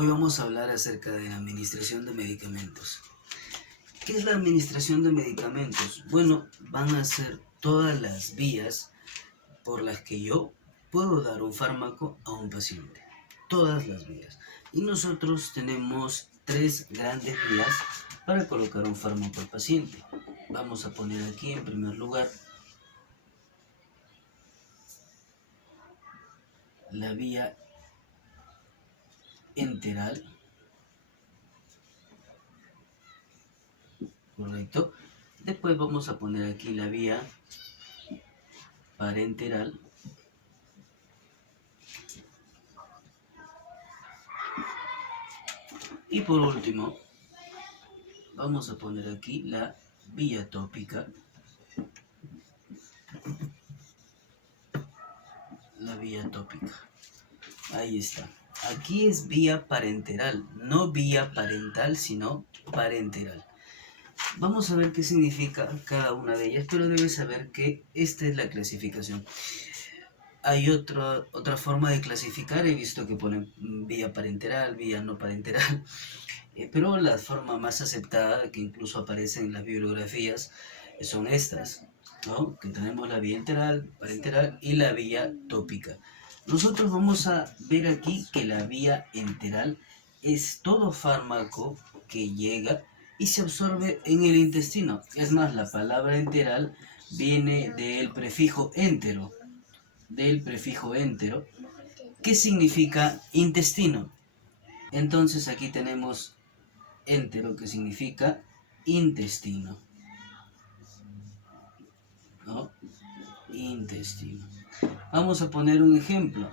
Hoy vamos a hablar acerca de la administración de medicamentos. ¿Qué es la administración de medicamentos? Bueno, van a ser todas las vías por las que yo puedo dar un fármaco a un paciente. Todas las vías. Y nosotros tenemos tres grandes vías para colocar un fármaco al paciente. Vamos a poner aquí en primer lugar la vía enteral, correcto. Después vamos a poner aquí la vía parenteral y por último vamos a poner aquí la vía tópica, ahí está. Aquí es vía parenteral, no vía parental, sino parenteral. Vamos a ver qué significa cada una de ellas, pero debes saber que esta es la clasificación. Hay otra forma de clasificar, he visto que ponen vía parenteral, vía no parenteral, pero la forma más aceptada, que incluso aparece en las bibliografías, son estas, ¿no? Que tenemos la vía enteral, parenteral y la vía tópica. Nosotros vamos a ver aquí que la vía enteral es todo fármaco que llega y se absorbe en el intestino. Es más, la palabra enteral viene del prefijo entero, que significa intestino. Entonces aquí tenemos entero, que significa intestino, ¿no? Intestino. Vamos a poner un ejemplo.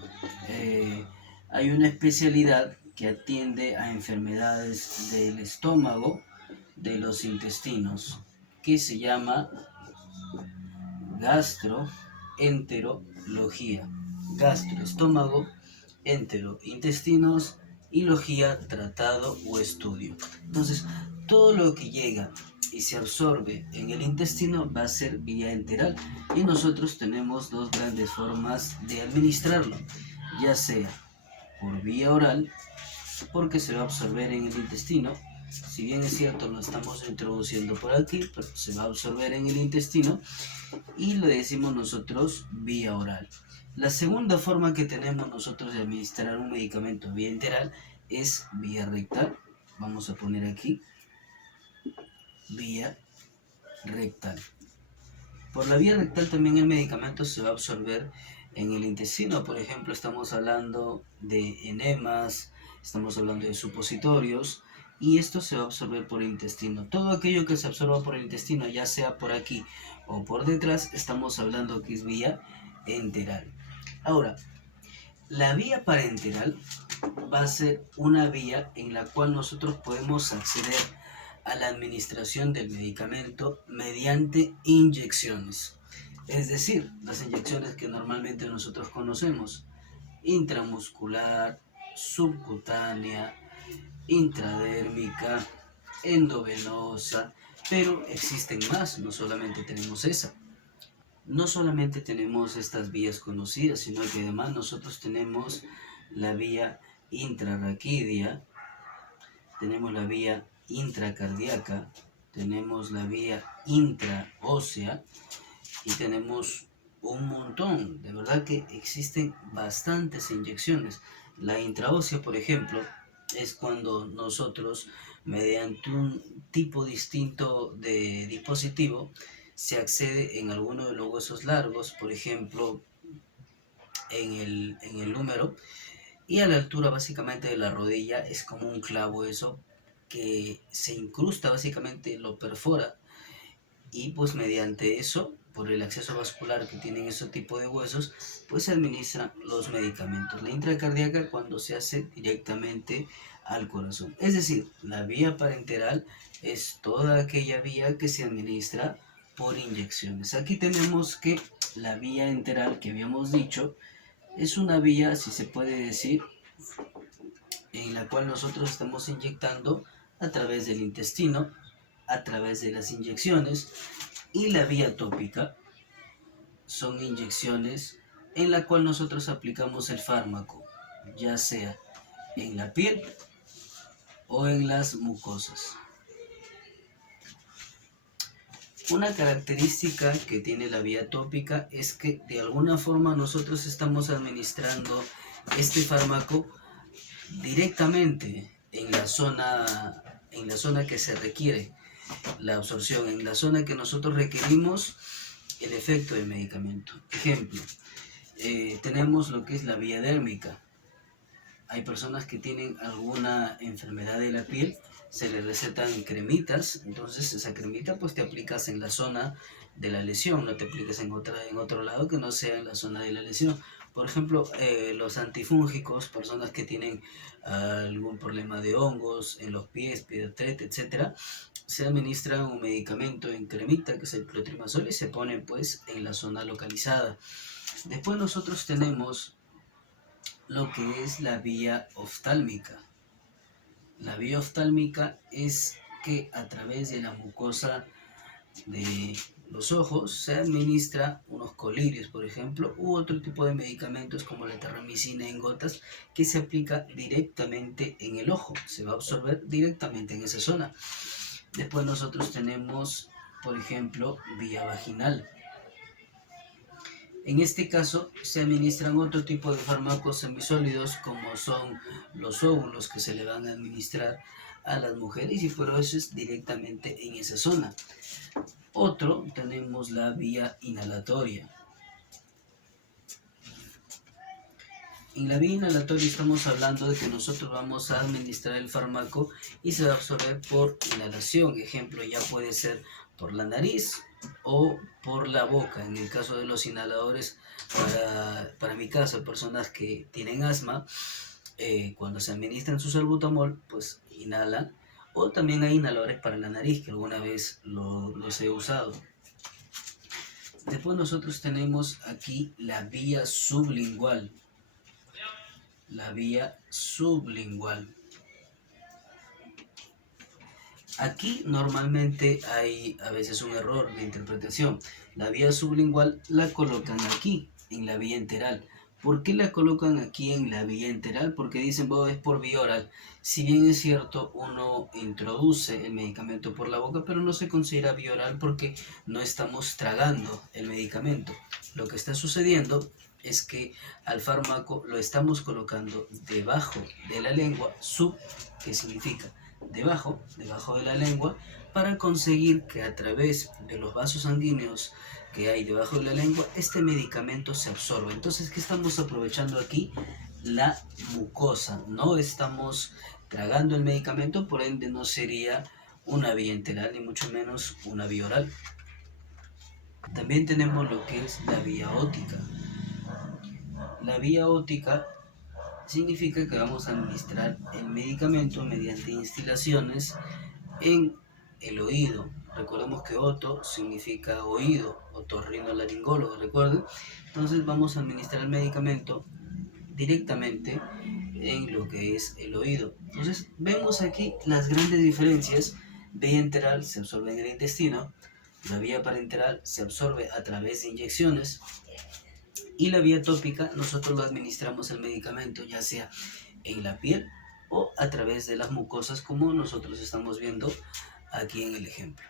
Hay una especialidad que atiende a enfermedades del estómago, de los intestinos, que se llama gastroenterología. Gastro, estómago; entero, intestinos; y logía, tratado o estudio. Entonces, todo lo que llega y se absorbe en el intestino va a ser vía enteral, y nosotros tenemos dos grandes formas de administrarlo, ya sea por vía oral, porque se va a absorber en el intestino. Si bien es cierto, lo estamos introduciendo por aquí, pero se va a absorber en el intestino y lo decimos nosotros vía oral. La segunda forma que tenemos nosotros de administrar un medicamento vía enteral es vía rectal. Vamos a poner aquí vía rectal. Por la vía rectal también el medicamento se va a absorber en el intestino. Por ejemplo, estamos hablando de enemas, estamos hablando de supositorios, y esto se va a absorber por el intestino. Todo aquello que se absorba por el intestino, ya sea por aquí o por detrás, estamos hablando que es vía enteral. Ahora, la vía parenteral va a ser una vía en la cual nosotros podemos acceder a la administración del medicamento mediante inyecciones. Es decir, las inyecciones que normalmente nosotros conocemos: intramuscular, subcutánea, intradérmica, endovenosa, pero existen más, no solamente tenemos esa. No solamente tenemos estas vías conocidas, sino que además nosotros tenemos la vía intrarraquídea, tenemos la vía intracardíaca, tenemos la vía intraósea y tenemos un montón. De verdad que existen bastantes inyecciones. La intraósea, por ejemplo, es cuando nosotros, mediante un tipo distinto de dispositivo, se accede en alguno de los huesos largos, por ejemplo en el húmero, y a la altura básicamente de la rodilla. Es como un clavo eso, que se incrusta, básicamente lo perfora, y pues mediante eso, por el acceso vascular que tienen ese tipo de huesos, pues se administran los medicamentos. La intracardíaca, cuando se hace directamente al corazón. Es decir, la vía parenteral es toda aquella vía que se administra por inyecciones. Aquí tenemos que la vía enteral, que habíamos dicho, es una vía, si se puede decir, en la cual nosotros estamos inyectando a través del intestino, a través de las inyecciones. Y la vía tópica son inyecciones en la cual nosotros aplicamos el fármaco, ya sea en la piel o en las mucosas. Una característica que tiene la vía tópica es que de alguna forma nosotros estamos administrando este fármaco directamente en la zona que se requiere la absorción, en la zona que nosotros requerimos el efecto del medicamento. Ejemplo, tenemos lo que es la vía dérmica. Hay personas que tienen alguna enfermedad de la piel, se les recetan cremitas, entonces esa cremita pues te aplicas en la zona de la lesión, no te apliques en otro lado que no sea en la zona de la lesión. Por ejemplo, los antifúngicos, personas que tienen algún problema de hongos en los pies, pie-artrite, etcétera, se administra un medicamento en cremita que es el clotrimazol y se pone pues en la zona localizada. Después nosotros tenemos lo que es la vía oftálmica. La vía oftálmica es que a través de la mucosa de los ojos se administra unos colirios, por ejemplo, u otro tipo de medicamentos como la terramicina en gotas que se aplica directamente en el ojo, se va a absorber directamente en esa zona. Después nosotros tenemos, por ejemplo, vía vaginal. En este caso se administran otro tipo de fármacos semisólidos como son los óvulos que se le van a administrar a las mujeres y por eso es directamente en esa zona. Otro, tenemos la vía inhalatoria. En la vía inhalatoria estamos hablando de que nosotros vamos a administrar el fármaco y se va a absorber por inhalación. Ejemplo, ya puede ser por la nariz o por la boca. En el caso de los inhaladores, para mi caso, personas que tienen asma, cuando se administran su salbutamol, pues inhalan. O también hay inhaladores para la nariz, que alguna vez los he usado. Después nosotros tenemos aquí la vía sublingual. La vía sublingual. Aquí normalmente hay a veces un error de interpretación. La vía sublingual la colocan aquí, en la vía enteral. ¿Por qué la colocan aquí en la vía enteral? Porque dicen, bueno, es por vía oral. Si bien es cierto, uno introduce el medicamento por la boca, pero no se considera vía oral porque no estamos tragando el medicamento. Lo que está sucediendo es que al fármaco lo estamos colocando debajo de la lengua, ¿qué significa? Debajo de la lengua, para conseguir que a través de los vasos sanguíneos que hay debajo de la lengua, este medicamento se absorba. Entonces, ¿qué estamos aprovechando aquí? La mucosa. No estamos tragando el medicamento, por ende no sería una vía enteral, ni mucho menos una vía oral. También tenemos lo que es la vía óptica. La vía óptica significa que vamos a administrar el medicamento mediante instilaciones en el oído. Recordemos que oto significa oído, otorrinolaringólogo, recuerden. Entonces vamos a administrar el medicamento directamente en lo que es el oído. Entonces vemos aquí las grandes diferencias. Vía enteral se absorbe en el intestino, la vía parenteral se absorbe a través de inyecciones y la vía tópica nosotros lo administramos el medicamento ya sea en la piel o a través de las mucosas como nosotros estamos viendo aquí en el ejemplo.